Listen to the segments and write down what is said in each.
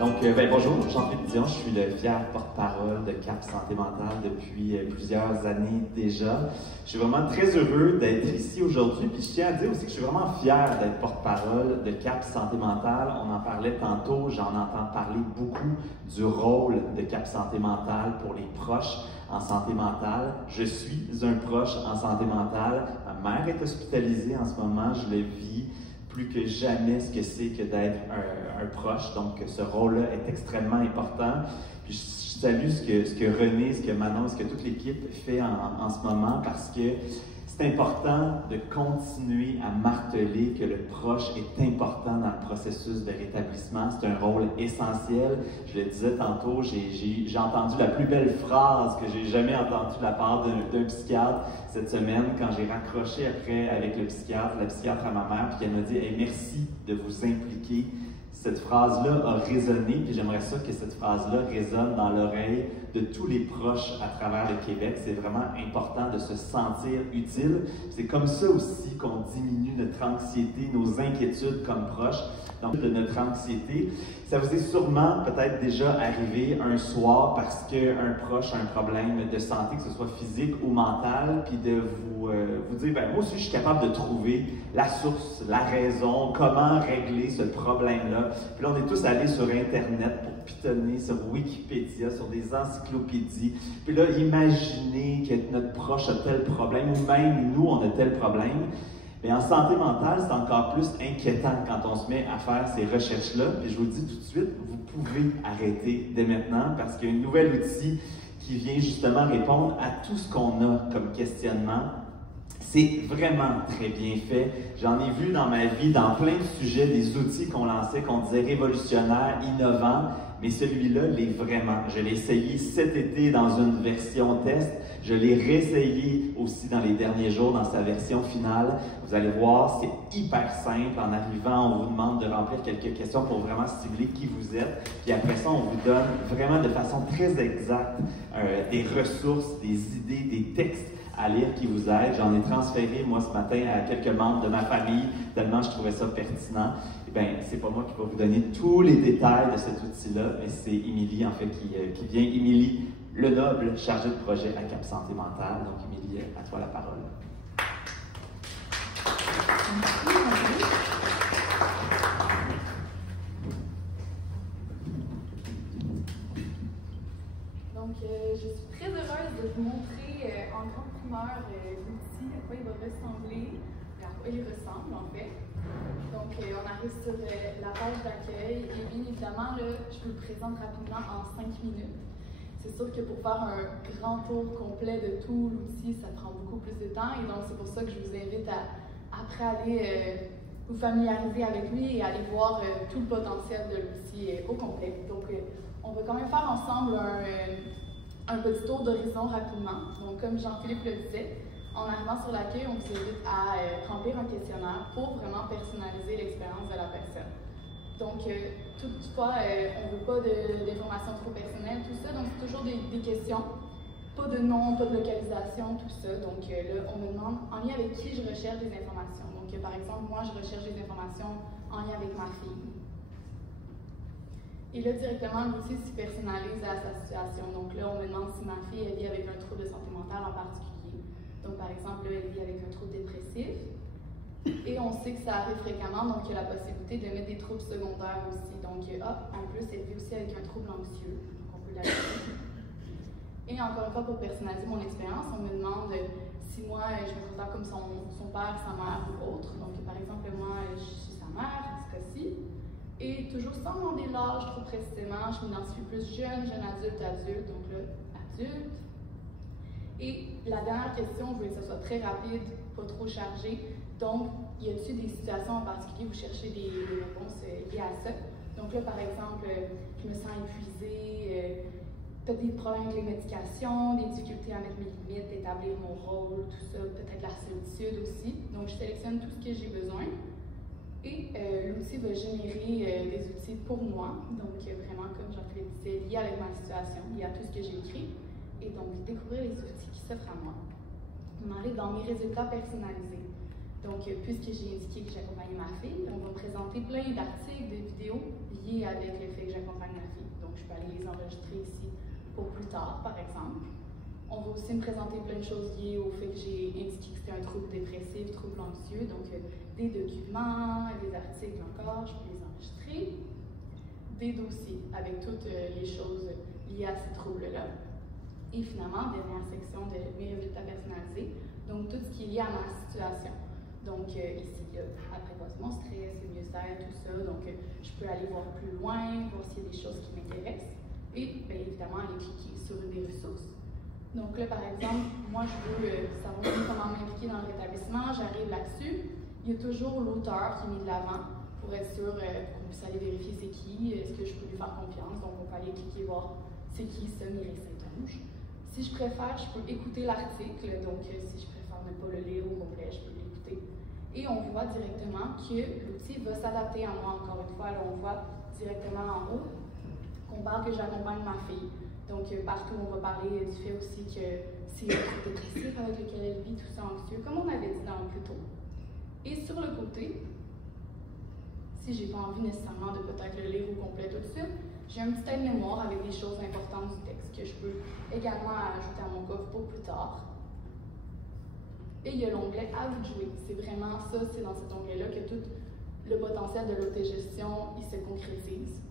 Bonjour, Jean-Philippe Dion, je suis le fier porte-parole de CAP Santé Mentale depuis plusieurs années déjà. Je suis vraiment très heureux d'être ici aujourd'hui, puis je tiens à dire aussi que je suis vraiment fier d'être porte-parole de CAP Santé Mentale. On en parlait tantôt, j'en entends parler beaucoup du rôle de CAP Santé Mentale pour les proches en santé mentale. Je suis un proche en santé mentale. Ma mère est hospitalisée en ce moment, je le vis plus que jamais ce que c'est que d'être un proche. Donc, ce rôle-là est extrêmement important. Puis, je salue ce que René, ce que Manon, ce que toute l'équipe fait en ce moment parce que c'est important de continuer à marteler que le proche est important dans le processus de rétablissement. C'est un rôle essentiel. Je le disais tantôt, j'ai entendu la plus belle phrase que j'ai jamais entendue de la part d'un psychiatre cette semaine quand j'ai raccroché après avec la psychiatre à ma mère, puis elle m'a dit hey, « merci de vous impliquer ». Cette phrase-là a résonné, puis j'aimerais ça que cette phrase-là résonne dans l'oreille de tous les proches à travers le Québec. C'est vraiment important de se sentir utile. C'est comme ça aussi qu'on diminue notre anxiété, nos inquiétudes comme proches. Donc, de notre anxiété, ça vous est sûrement peut-être déjà arrivé un soir parce qu'un proche a un problème de santé, que ce soit physique ou mental, puis de vous dire, ben, moi aussi, je suis capable de trouver la source, la raison, comment régler ce problème-là. Puis là, on est tous allés sur Internet pour pitonner sur Wikipédia, sur des encyclopédies. Puis là, imaginez que notre proche a tel problème, ou même nous, on a tel problème. Mais en santé mentale, c'est encore plus inquiétant quand on se met à faire ces recherches-là. Puis je vous le dis tout de suite, vous pouvez arrêter dès maintenant parce qu'il y a un nouvel outil qui vient justement répondre à tout ce qu'on a comme questionnement. C'est vraiment très bien fait. J'en ai vu dans ma vie, dans plein de sujets, des outils qu'on lançait, qu'on disait révolutionnaires, innovants, mais celui-là l'est vraiment. Je l'ai essayé cet été dans une version test. Je l'ai réessayé aussi dans les derniers jours dans sa version finale. Vous allez voir, c'est hyper simple. En arrivant, on vous demande de remplir quelques questions pour vraiment cibler qui vous êtes. Puis après ça, on vous donne vraiment de façon très exacte des ressources, des idées, des textes à lire qui vous aident. J'en ai transféré, moi, ce matin, à quelques membres de ma famille, tellement je trouvais ça pertinent. Eh bien, c'est pas moi qui vais vous donner tous les détails de cet outil-là, mais c'est Émilie, en fait, qui vient. Émilie Lenoble, chargée de projet à CAP Santé Mentale. Donc, Émilie, à toi la parole. Donc, je suis très heureuse de vous montrer en grande primeur l'outil, à quoi il va ressembler, à quoi il ressemble en fait. Donc, on arrive sur la page d'accueil et bien évidemment, là, je vous le présente rapidement en 5 minutes. C'est sûr que pour faire un grand tour complet de tout l'outil, ça prend beaucoup plus de temps et donc c'est pour ça que je vous invite à après aller vous familiariser avec lui et aller voir tout le potentiel de l'outil au complet. Donc, on va quand même faire ensemble un petit tour d'horizon rapidement. Donc, comme Jean-Philippe le disait, en arrivant sur l'accueil, on vous invite à remplir un questionnaire pour vraiment personnaliser l'expérience de la personne. Donc, toutefois, on ne veut pas d'informations trop personnelles, tout ça. Donc, c'est toujours des questions. Pas de nom, pas de localisation, tout ça. Donc, là, on me demande en lien avec qui je recherche des informations. Donc, par exemple, moi, je recherche des informations en lien avec ma fille. Et là, directement, l'outil s'y personnalise à sa situation. Donc là, on me demande si ma fille elle vit avec un trouble de santé mentale en particulier. Donc, par exemple, là, elle vit avec un trouble dépressif. Et on sait que ça arrive fréquemment, donc il y a la possibilité de mettre des troubles secondaires aussi. Donc, en plus, elle vit aussi avec un trouble anxieux. Donc, on peut l'ajouter. Et encore une fois, pour personnaliser mon expérience, on me demande si moi, je me considère comme son père, sa mère ou autre. Donc, par exemple, moi, je suis sa mère, dans ce cas-ci. Et toujours sans demander l'âge trop précisément, je m'identifie plus jeune adulte, donc là, adulte. Et la dernière question, je voulais que ce soit très rapide, pas trop chargé. Donc, y a-t-il des situations en particulier où vous cherchez des réponses liées à ça? Donc là, par exemple, je me sens épuisée, peut-être des problèmes avec les médications, des difficultés à mettre mes limites, établir mon rôle, tout ça, peut-être la solitude aussi. Donc, je sélectionne tout ce que j'ai besoin. Et l'outil va générer des outils pour moi, donc vraiment, comme Jean-Philippe disait, lié avec ma situation, lié à tout ce que j'ai écrit, et donc découvrir les outils qui s'offrent à moi. On arrive dans mes résultats personnalisés. Donc, puisque j'ai indiqué que j'accompagnais ma fille, on va me présenter plein d'articles, de vidéos liés avec le fait que j'accompagne ma fille. Donc, je peux aller les enregistrer ici pour plus tard, par exemple. On va aussi me présenter plein de choses liées au fait que j'ai indiqué que c'était un trouble dépressif, trouble anxieux. Donc, des documents, des articles encore, je peux les enregistrer. Des dossiers avec toutes les choses liées à ces troubles-là. Et finalement, dernière section de mes résultats personnalisés, donc tout ce qui est lié à ma situation. Donc ici, apprivoiser mon stress, le mieux-être, tout ça. Donc je peux aller voir plus loin, voir s'il y a des choses qui m'intéressent. Et bien évidemment, aller cliquer sur une des ressources. Donc là, par exemple, moi je veux savoir comment m'impliquer dans le rétablissement, j'arrive là-dessus. Il y a toujours l'auteur qui est mis de l'avant pour être sûr qu'on puisse aller vérifier c'est qui, est-ce que je peux lui faire confiance. Donc on peut aller cliquer voir c'est qui ça, Mireille Saint-Onge. Si je préfère, je peux écouter l'article, donc si je préfère ne pas le lire au complet, je peux l'écouter. Et on voit directement que l'outil va s'adapter à moi, encore une fois. Là, on voit directement en haut qu'on parle que j'accompagne ma fille. Donc partout, on va parler du fait aussi que c'est un trouble dépressif avec lequel elle vit, tout ça anxieux, comme on avait dit dans le plus tôt. Et sur le côté, si j'ai pas envie nécessairement de peut-être le lire au complet tout de suite, j'ai un petit aide-mémoire avec des choses importantes du texte que je peux également ajouter à mon coffre pour plus tard. Et il y a l'onglet « À vous de jouer ». C'est vraiment ça, c'est dans cet onglet-là que tout le potentiel de l'autogestion il se concrétise.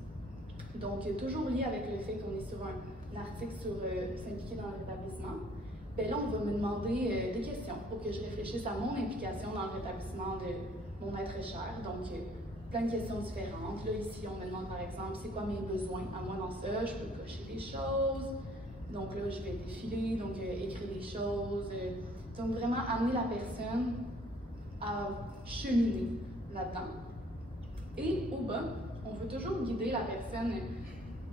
Donc, toujours lié avec le fait qu'on est sur un article sur s'impliquer dans le rétablissement. Bien là, on va me demander des questions pour que je réfléchisse à mon implication dans le rétablissement de mon être cher. Donc, plein de questions différentes. Là, ici, on me demande par exemple, c'est quoi mes besoins à moi dans ça? Je peux cocher des choses. Donc là, je vais défiler, donc écrire des choses. Donc vraiment amener la personne à cheminer là-dedans. Et au bas, on veut toujours guider la personne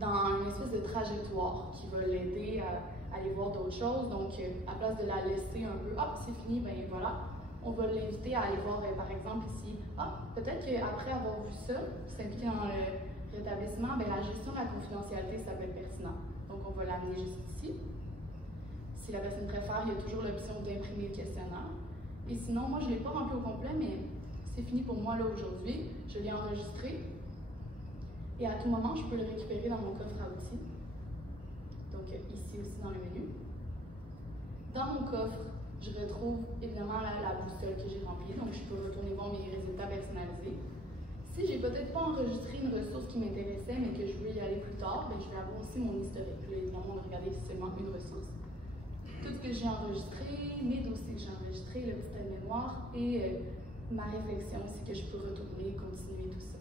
dans une espèce de trajectoire qui va l'aider à aller voir d'autres choses. Donc, à place de la laisser un peu, hop, c'est fini, ben voilà. On va l'inviter à aller voir, par exemple, ici, peut-être qu'après avoir vu ça, s'impliquer dans le rétablissement, bien, la gestion de la confidentialité, ça peut être pertinent. Donc, on va l'amener juste ici. Si la personne préfère, il y a toujours l'option d'imprimer le questionnaire. Et sinon, moi, je ne l'ai pas rempli au complet, mais c'est fini pour moi là aujourd'hui. Je l'ai enregistré. Et à tout moment, je peux le récupérer dans mon coffre à outils. Donc, ici aussi dans le menu. Dans mon coffre, je retrouve évidemment la boussole que j'ai remplie, donc je peux retourner voir mes résultats personnalisés. Si j'ai peut-être pas enregistré une ressource qui m'intéressait, mais que je veux y aller plus tard, bien, je vais avoir aussi mon historique. Là, évidemment, on va regarder seulement une ressource. Tout ce que j'ai enregistré, mes dossiers que j'ai enregistrés, le petit aide-mémoire et ma réflexion aussi que je peux retourner, continuer, tout ça.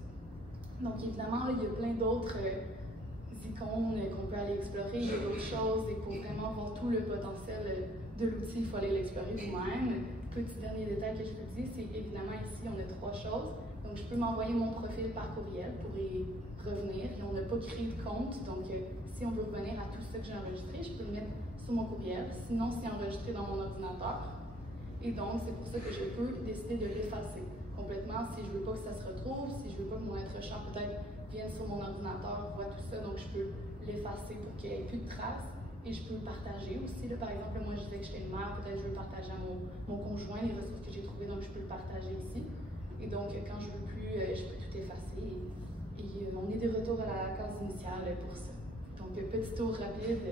Donc évidemment, là, il y a plein d'autres icônes qu'on peut aller explorer, il y a d'autres choses, et pour vraiment voir tout le potentiel de l'outil, il faut aller l'explorer vous-même. Petit dernier détail que je vous dis, c'est évidemment ici, on a 3 choses. Donc, je peux m'envoyer mon profil par courriel pour y revenir. Et on n'a pas créé de compte, donc si on veut revenir à tout ça que j'ai enregistré, je peux le mettre sur mon courriel. Sinon, c'est enregistré dans mon ordinateur. Et donc, c'est pour ça que je peux décider de l'effacer complètement si je ne veux pas que ça se retrouve, si je ne veux pas que mon être cher peut-être vienne sur mon ordinateur, voit tout ça. Donc, je peux l'effacer pour qu'il n'y ait plus de traces. Et je peux le partager aussi. Là, par exemple, moi, je disais que j'étais une mère, peut-être je veux partager à mon conjoint les ressources que j'ai trouvées, donc je peux le partager ici. Et donc, quand je veux plus, je peux tout effacer. Et on est de retour à la case initiale pour ça. Donc, petit tour rapide,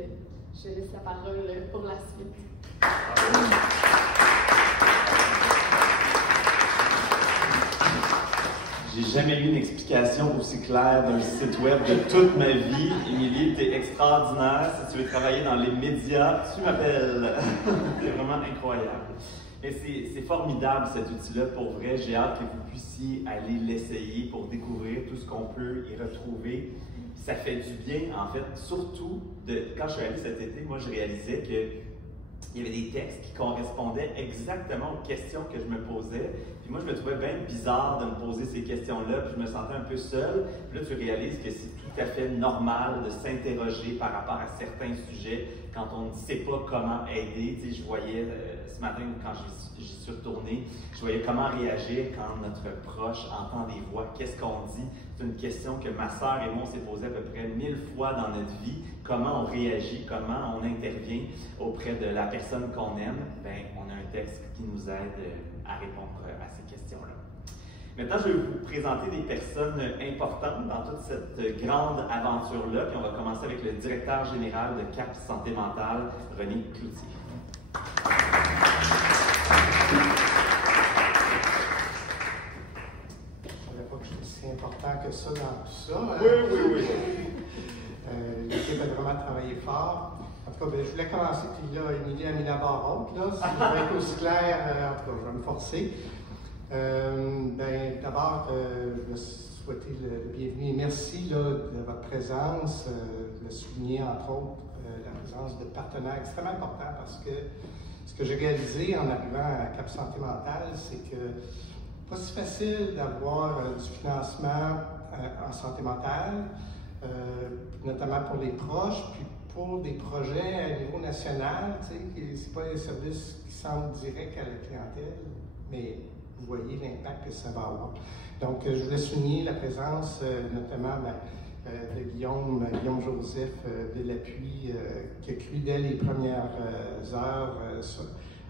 je laisse la parole pour la suite. J'ai jamais eu une explication aussi claire d'un site web de toute ma vie. Émilie, tu es extraordinaire. Si tu veux travailler dans les médias, tu m'appelles. C'est vraiment incroyable. Mais c'est formidable cet outil-là. Pour vrai, j'ai hâte que vous puissiez aller l'essayer pour découvrir tout ce qu'on peut y retrouver. Ça fait du bien, en fait, surtout quand je suis allée cet été, moi je réalisais que il y avait des textes qui correspondaient exactement aux questions que je me posais. Puis moi, je me trouvais bien bizarre de me poser ces questions-là, puis je me sentais un peu seul. Puis là, tu réalises que c'est tout à fait normal de s'interroger par rapport à certains sujets quand on ne sait pas comment aider. Tu sais, je voyais ce matin, quand j'y suis retourné, je voyais comment réagir quand notre proche entend des voix, qu'est-ce qu'on dit. c'est une question que ma sœur et moi, on s'est posée à peu près 1000 fois dans notre vie. Comment on réagit, comment on intervient auprès de la personne qu'on aime? Bien, on a un texte qui nous aide à répondre à ces questions-là. Maintenant, je vais vous présenter des personnes importantes dans toute cette grande aventure-là. Puis on va commencer avec le directeur général de CAP Santé Mentale, René Cloutier. C'est important que ça dans tout ça. Oui. L'équipe a vraiment travaillé fort. En tout cas, je voulais commencer, puis là, Émilie a mis la barre haute, là. Si je vais être aussi clair, en tout cas, je vais me forcer. D'abord, je veux souhaiter le bienvenu et merci là, de votre présence, de souligner entre autres la présence de partenaires extrêmement importants parce que ce que j'ai réalisé en arrivant à CAP Santé Mentale, c'est que pas si facile d'avoir du financement en santé mentale, notamment pour les proches, puis pour des projets à niveau national, tu sais, c'est pas un service qui semble direct à la clientèle, mais vous voyez l'impact que ça va avoir. Donc, je voulais souligner la présence, notamment de Guillaume Joseph de l'appui, qui a cru dès les premières heures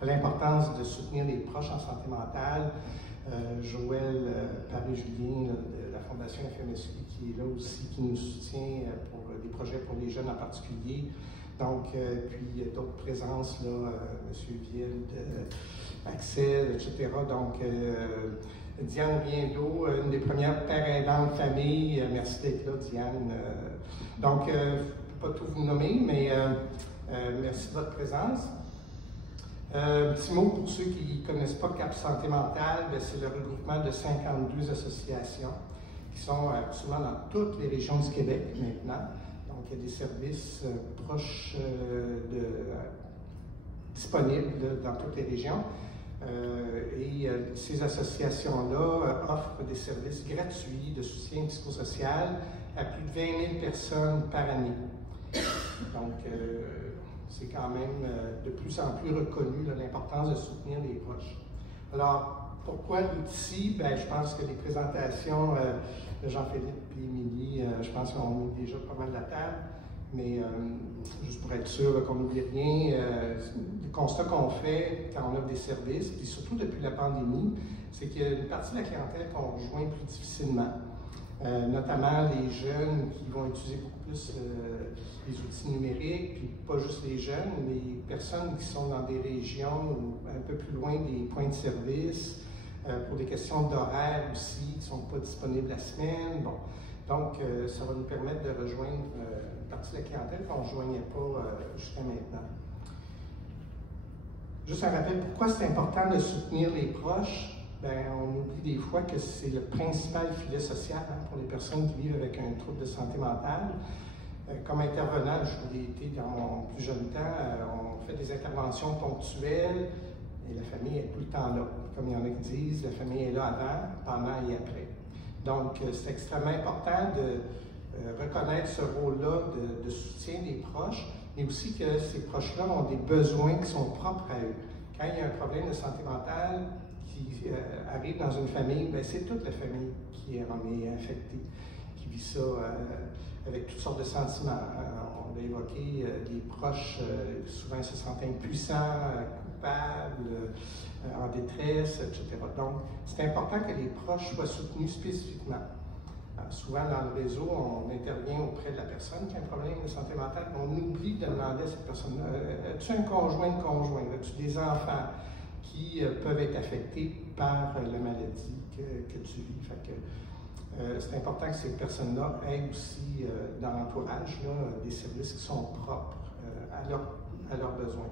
à l'importance de soutenir les proches en santé mentale. Joël Paris-Julien de la Fondation FMSU qui est là aussi, qui nous soutient pour des projets pour les jeunes en particulier. Donc, puis d'autres présences, là, M. Ville, Axel, etc. Donc, Diane Riendo, une des premières pères aidants de famille. Merci d'être là, Diane. Donc, je ne peux pas tout vous nommer, mais merci de votre présence. Petit mot pour ceux qui ne connaissent pas CAP Santé Mentale, c'est le regroupement de 52 associations qui sont absolument dans toutes les régions du Québec maintenant. Donc, il y a des services proches disponibles dans toutes les régions. Ces associations-là offrent des services gratuits de soutien psychosocial à plus de 20 000 personnes par année. Donc, c'est quand même de plus en plus reconnu l'importance de soutenir les proches. Alors, pourquoi l'outil? Bien, je pense que les présentations de Jean-Philippe et Émilie, je pense qu'on met déjà pas mal la table, mais juste pour être sûr qu'on n'oublie rien, le constat qu'on fait quand on offre des services, puis surtout depuis la pandémie, c'est qu'il y a une partie de la clientèle qu'on rejoint plus difficilement. Notamment les jeunes qui vont utiliser beaucoup plus les outils numériques, puis pas juste les jeunes, mais les personnes qui sont dans des régions un peu plus loin des points de service, pour des questions d'horaire aussi, qui ne sont pas disponibles la semaine. Bon. Donc, ça va nous permettre de rejoindre une partie de la clientèle qu'on ne rejoignait pas jusqu'à maintenant. Juste un rappel, pourquoi c'est important de soutenir les proches? Bien, on oublie des fois que c'est le principal filet social pour les personnes qui vivent avec un trouble de santé mentale. Comme intervenant, je l'ai été dans mon plus jeune temps, on fait des interventions ponctuelles et la famille est tout le temps là. Comme il y en a qui disent, la famille est là avant, pendant et après. Donc, c'est extrêmement important de reconnaître ce rôle-là de soutien des proches, mais aussi que ces proches-là ont des besoins qui sont propres à eux. Quand il y a un problème de santé mentale qui arrive dans une famille, bien, c'est toute la famille qui est affectée, qui vit ça avec toutes sortes de sentiments. On l'a évoqué, les proches souvent se sentent impuissants, coupables, en détresse, etc. Donc, c'est important que les proches soient soutenus spécifiquement. Souvent, dans le réseau, on intervient auprès de la personne qui a un problème de santé mentale, on oublie de demander à cette personne-là, as-tu un conjoint, as-tu des enfants qui peuvent être affectés par la maladie que tu vis? Fait que, c'est important que ces personnes-là aient aussi dans l'entourage des services qui sont propres à leurs besoins.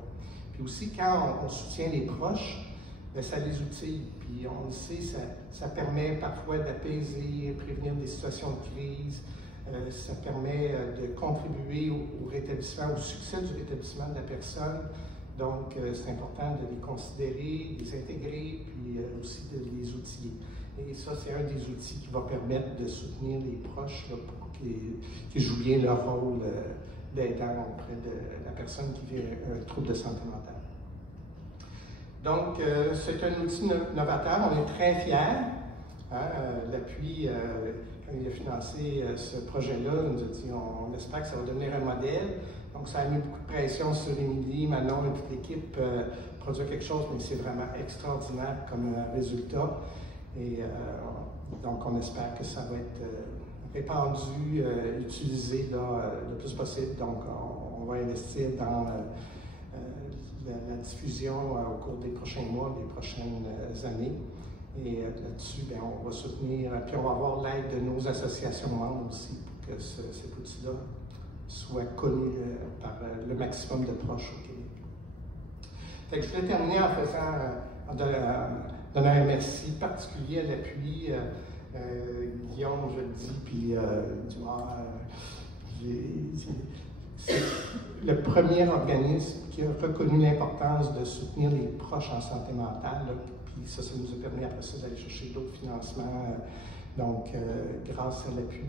Puis aussi, quand on soutient les proches, bien, ça les outille. Puis on le sait, ça permet parfois d'apaiser, prévenir des situations de crise. Ça permet de contribuer au rétablissement, au succès du rétablissement de la personne. Donc, c'est important de les considérer, de les intégrer, puis aussi de les outiller. Et ça, c'est un des outils qui va permettre de soutenir les proches là, pour qu'ils jouent bien leur rôle d'aidant auprès de la personne qui vit un trouble de santé mentale. Donc, c'est un outil novateur. On est très fiers. L'appui, quand il a financé ce projet-là, il nous a dit on espère que ça va devenir un modèle. Donc, ça a mis beaucoup de pression sur Émilie, Manon et toute l'équipe pour produire quelque chose, mais c'est vraiment extraordinaire comme résultat. Et donc, on espère que ça va être répandu, utilisé là, le plus possible. Donc, on va investir dans la diffusion au cours des prochains mois, des prochaines années. Et là-dessus, bien, on va soutenir, puis on va avoir l'aide de nos associations membres aussi pour que cet outil-là soit connu par le maximum de proches au Québec. Fait que je voulais terminer en donnant un merci particulier à l'appui. Guillaume, je le dis, puis c'est le premier organisme qui a reconnu l'importance de soutenir les proches en santé mentale. Là, puis ça nous a permis après ça d'aller chercher d'autres financements. Donc, grâce à l'appui,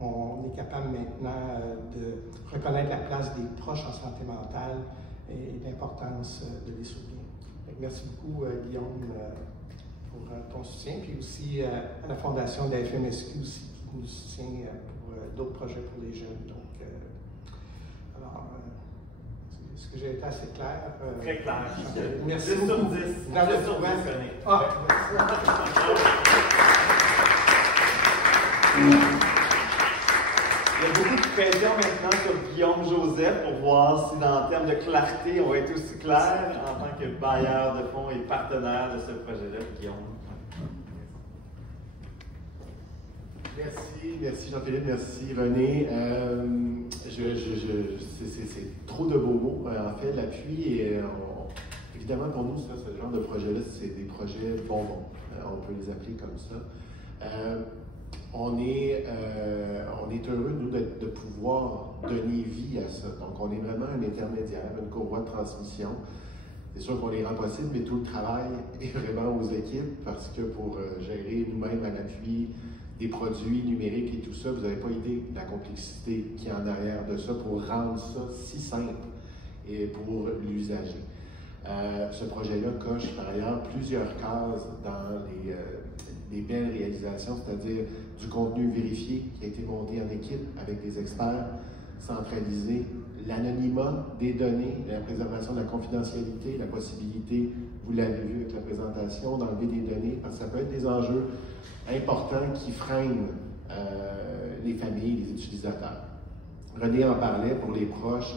on est capable maintenant de reconnaître la place des proches en santé mentale et l'importance de les soutenir. Donc, merci beaucoup, Guillaume, pour ton soutien, puis aussi à la Fondation de la FMSQ aussi, qui nous soutient pour d'autres projets pour les jeunes. Donc, est-ce que j'ai été assez clair? Très clair. Merci 10 sur beaucoup. 10. Dans le sur 10, Il y a beaucoup de pression maintenant sur Guillaume Joseph pour voir si, en termes de clarté, on va être aussi clair en tant que bailleur de fonds et partenaire de ce projet-là. Guillaume. Merci Jean-Philippe, merci René. C'est trop de beaux mots. En fait, l'appui, évidemment pour nous, ça, ce genre de projet-là, c'est des projets bonbons. On peut les appeler comme ça. On est heureux, nous, de pouvoir donner vie à ça. Donc, on est vraiment un intermédiaire, une courroie de transmission. C'est sûr qu'on les rend possible, mais tout le travail est vraiment aux équipes parce que pour gérer nous-mêmes à l'appui des produits numériques et tout ça, vous n'avez pas idée de la complexité qu'il y a en arrière de ça pour rendre ça si simple et pour l'usager. Ce projet-là coche par ailleurs plusieurs cases dans les belles réalisations, c'est-à-dire du contenu vérifié qui a été monté en équipe avec des experts, centralisé, l'anonymat des données, la préservation de la confidentialité, la possibilité, vous l'avez vu avec la présentation, d'enlever des données, parce que ça peut être des enjeux importants qui freinent les familles, les utilisateurs. René en parlait, pour les proches,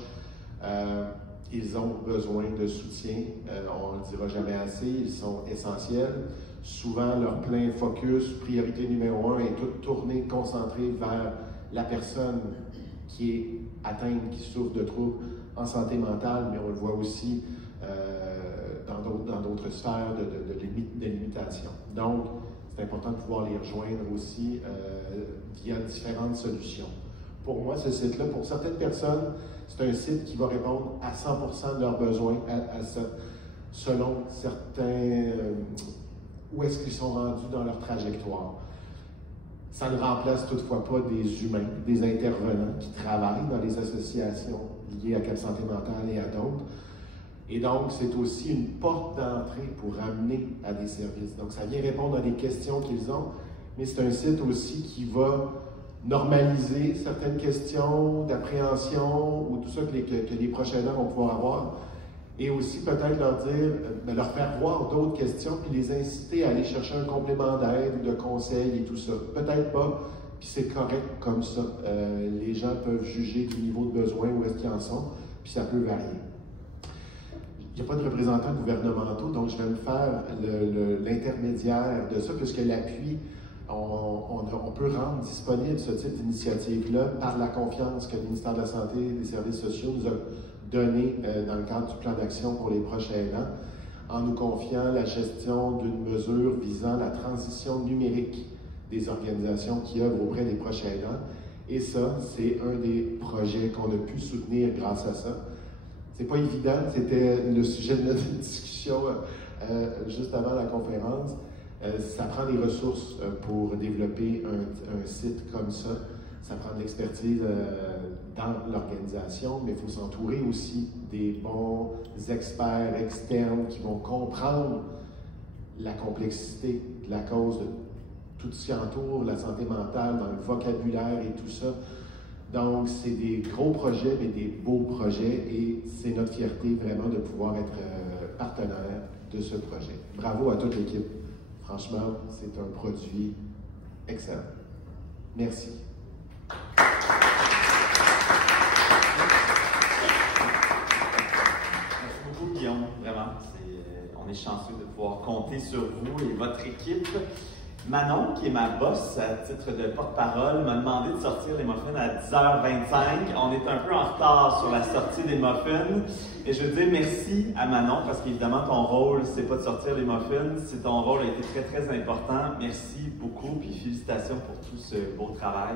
ils ont besoin de soutien, on ne le dira jamais assez, ils sont essentiels. Souvent, leur plein focus, priorité numéro 1, est tout tourné, concentré vers la personne qui est atteinte, qui souffre de troubles en santé mentale, mais on le voit aussi dans d'autres sphères de limitation. Donc, c'est important de pouvoir les rejoindre aussi via différentes solutions. Pour moi, ce site-là, pour certaines personnes, c'est un site qui va répondre à 100% de leurs besoins, selon certains... où est-ce qu'ils sont rendus dans leur trajectoire. Ça ne remplace toutefois pas des humains, des intervenants qui travaillent dans les associations liées à Cap Santé Mentale et à d'autres. Et donc, c'est aussi une porte d'entrée pour amener à des services. Donc, ça vient répondre à des questions qu'ils ont, mais c'est un site aussi qui va normaliser certaines questions d'appréhension ou tout ça que les proches aidants vont pouvoir avoir. Et aussi peut-être leur faire voir d'autres questions, puis les inciter à aller chercher un complément d'aide ou de conseil et tout ça. Peut-être pas, puis c'est correct comme ça. Les gens peuvent juger du niveau de besoin, où est-ce qu'ils en sont, puis ça peut varier. Il n'y a pas de représentants gouvernementaux, donc je vais me faire l'intermédiaire de ça, puisque l'appui, on peut rendre disponible ce type d'initiative-là par la confiance que le ministère de la Santé et des Services sociaux nous a donné dans le cadre du plan d'action pour les proches aidants, en nous confiant la gestion d'une mesure visant la transition numérique des organisations qui œuvrent auprès des proches aidants. Et ça, c'est un des projets qu'on a pu soutenir grâce à ça. C'est pas évident, c'était le sujet de notre discussion juste avant la conférence. Ça prend des ressources pour développer un site comme ça. Ça prend de l'expertise dans l'organisation, mais il faut s'entourer aussi des bons experts externes qui vont comprendre la complexité de la cause tout ce qui entoure la santé mentale, dans le vocabulaire et tout ça. Donc, c'est des gros projets, mais des beaux projets, et c'est notre fierté vraiment de pouvoir être partenaire de ce projet. Bravo à toute l'équipe. Franchement, c'est un produit excellent. Merci. Merci beaucoup, Guillaume. Vraiment, on est chanceux de pouvoir compter sur vous et votre équipe. Manon, qui est ma boss à titre de porte-parole, m'a demandé de sortir les muffins à 10h25. On est un peu en retard sur la sortie des muffins. Et je veux dire merci à Manon, parce qu'évidemment, ton rôle, c'est pas de sortir les muffins. Ton rôle a été très, très important. Merci beaucoup, puis félicitations pour tout ce beau travail.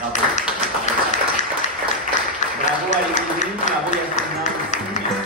Bravo. Bravo à Émilie, bravo à Fernand aussi. Merci.